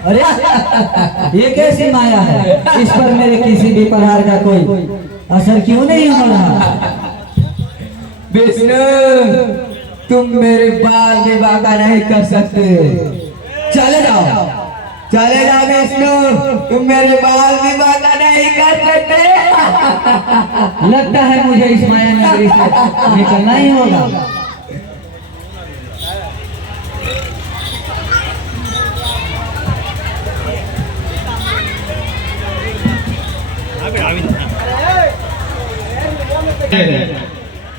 अरे ये कैसी माया है, इस पर मेरे किसी भी प्रकार का कोई असर क्यों नहीं हो रहा? विष्णु, तुम मेरे बाल विवाह का नहीं कर सकते। चले जाओ, चले जाओ विष्णु, तुम मेरे बाल विवाह का नहीं कर सकते। लगता है मुझे इस माया नगरी से निकलना ही होगा।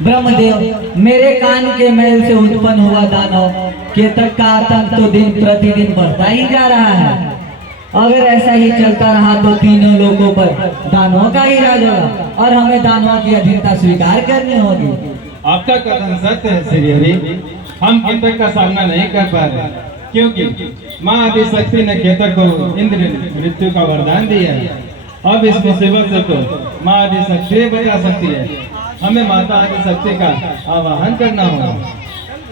ब्रह्मदेव, मेरे कान के मैल से उत्पन्न हुआ दानव केतक का आतंक तो दिन प्रतिदिन बढ़ता ही जा रहा है। अगर ऐसा ही चलता रहा तो तीनों लोगों पर दानवों का ही राज होगा और हमें दानवों की अधीनता स्वीकार करनी होगी। आपका कथन सत्य है श्री हरि। हम केतक का सामना नहीं कर पा रहे क्योंकि माँ आदिशक्ति ने केतक को इंद्र मृत्यु का वरदान दिया है। अब इस मुसीबत से तो माँ आदिशक्ति बचा सकती है। हमें माता आदिशक्ति का आवाहन करना होगा।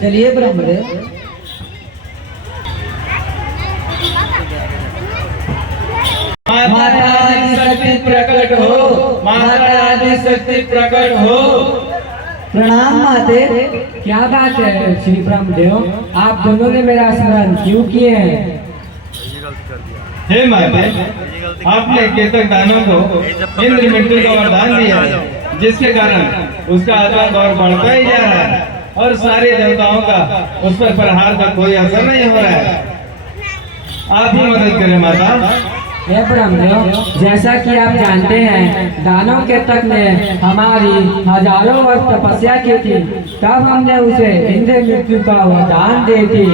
चलिए ब्रह्मदेव। माता आदिशक्ति प्रकट हो, माता आदिशक्ति प्रकट हो। प्रणाम माते। क्या बात है श्री ब्रह्मदेव, आप दोनों ने मेरा स्मरण क्यों किए हैं? हे माते, आपने केतक दानव को इंद्र मृत्यु का वरदान दिया है, जिसके कारण उसका आतंक और बढ़ता ही जा रहा है और सारे देवताओं का उस पर प्रहार का कोई असर नहीं हो रहा है। आप ही मदद करें माता। हे ब्रह्मदेव, जैसा कि आप जानते हैं दानव केतक ने हमारी हजारों वर्ष तपस्या की थी, तब हमने उसे इंद्र मृत्यु का वरदान दी थी।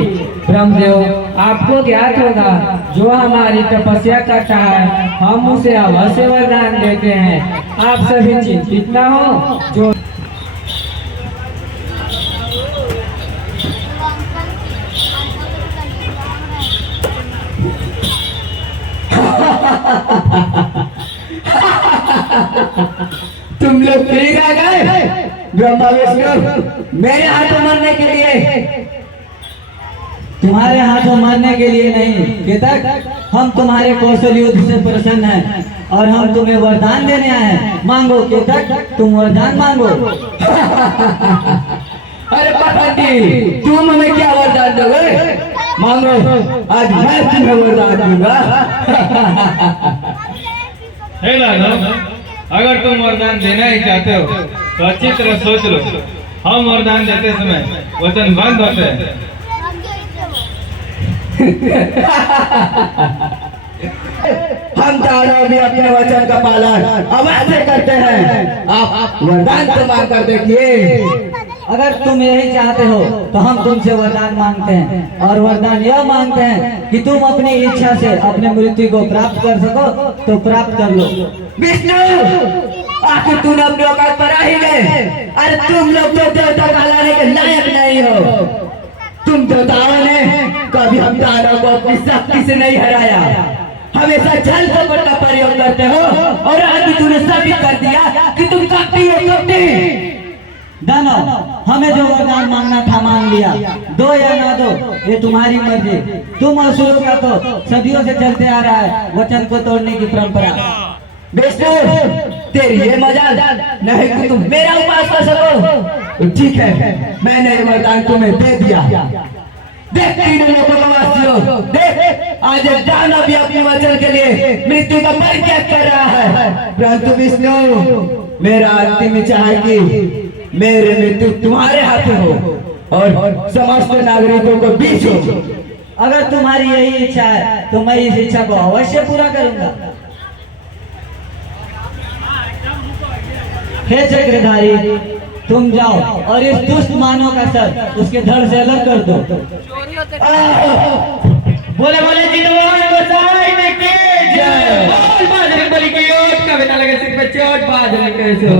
ब्रह्मदेव, आपको ज्ञात होगा जो हमारी तपस्या करता है हम उसे अवश्य वरदान देते हैं। आप सभी चिंतित न हो। जो तुम लोग फिर आ गए ब्रह्मा विष्णु मेरे हाथों मरने के लिए। तुम्हारे हाथों मारने के लिए नहीं केतक, हम तुम्हारे कौशल युद्ध से प्रसन्न हैं और हम तुम्हें वरदान देने आए हैं। मांगो केतक, तुम वरदान मांगो। अरे पाखंडी, तुम हमें क्या वरदान दोगे? मांगो, आज मैं तुम्हें वरदान दूंगा। हे दानव, अगर तुम वरदान देना ही चाहते हो तो अच्छी तरह सोच लो। हम वरदान देते समय वचनबद्ध होते हैं। हम दानव भी अपने वचन का पालन अवश्य करते हैं। आप वरदान तो मांग कर देखिए। अगर तुम यही चाहते हो तो हम तुमसे वरदान मांगते हैं और वरदान यह मांगते हैं कि तुम अपनी इच्छा से अपने मृत्यु को प्राप्त कर सको तो प्राप्त कर लो। विष्णु, आखिर तुम अपने औकात पर आ ही गए। अरे तुम लोग तो देवता कहलाने के लायक नहीं हो। तुम देवताओं ने कभी हम दानव को अपनी शक्ति से नहीं हराया, हमेशा छल कपट का प्रयोग करते हो और आज भी तूने साबित कर दिया कि तुम कपटी हो। कपटी दानव, हमें जो वरदान मांगना था मांग लिया, दो या ना दो ये तुम्हारी मर्जी। तुम असुरों का तो सदियों से चलते आ रहा है वचन को तोड़ने की परंपरा। विष्णु, तेरी ये मजाक नहीं कि तुम मेरा उपास कर सको। ठीक है, मैंने ये वरदान तुम्हें दे दिया। देख तीनों लोगों को वासियों, देख आज एक दानव भी अपने वचन के लिए मृत्यु का परित्याग कर रहा है। परंतु विष्णु, मेरा अंतिम इच्छा है कि मेरे मृत्यु तुम्हारे हाथ हो और समस्त नागरिकों को बीच हो। अगर तुम्हारी यही इच्छा है तो मैं इस इच्छा को अवश्य पूरा करूंगा। हे चक्रधारी, तुम जाओ और इस दुष्ट मानव का सर उसके धड़ से अलग कर दो। बोले बोले जितवान गोसाई ने के जय। बोल बादल बलि की ओट, कविता लगे सिर पे चोट, बादल कैसे हो।